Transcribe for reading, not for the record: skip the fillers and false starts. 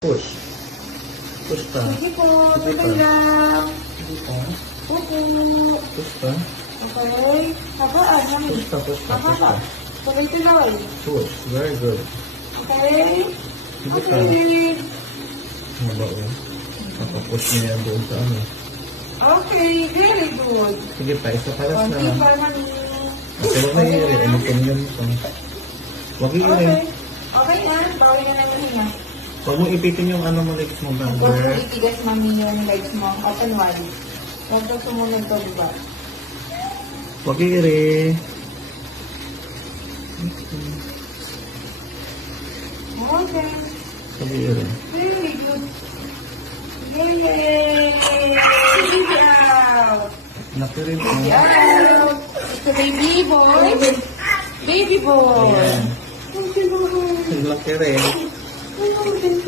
Push. Push pa. Sige po, Sige pa. tuloy lang. Sige pa. Opo. Push pa. Okay. Habaan, namin. Push pa, push pa, push pa. Habaan. Tuloy-tuloy. Push. Very good. Okay. Sige pa. Okay. Haba o. Nakapush niya yan doon sa ano. Okay, very good. Sige pa, isa palas na Konti lang. pa mami. Kasi huwag na i-iri. Ano po yun? Huwag i-iri. Okay. Okay na, bawi na lang hinga. Huwag mo ipitin yung ano mo legs mo, Huwag mo brother. itigas mami yung legs mo. Open wide. Huwag ka sumunod to, diba? Huwag i-iri. Okay. Huwag i-iri. Very good. Yay! Baby out! Nakirin po. Baby out! It's a baby boy. Baby boy. Ayan. Baby boy. Laki rin. Ay, ang ganda.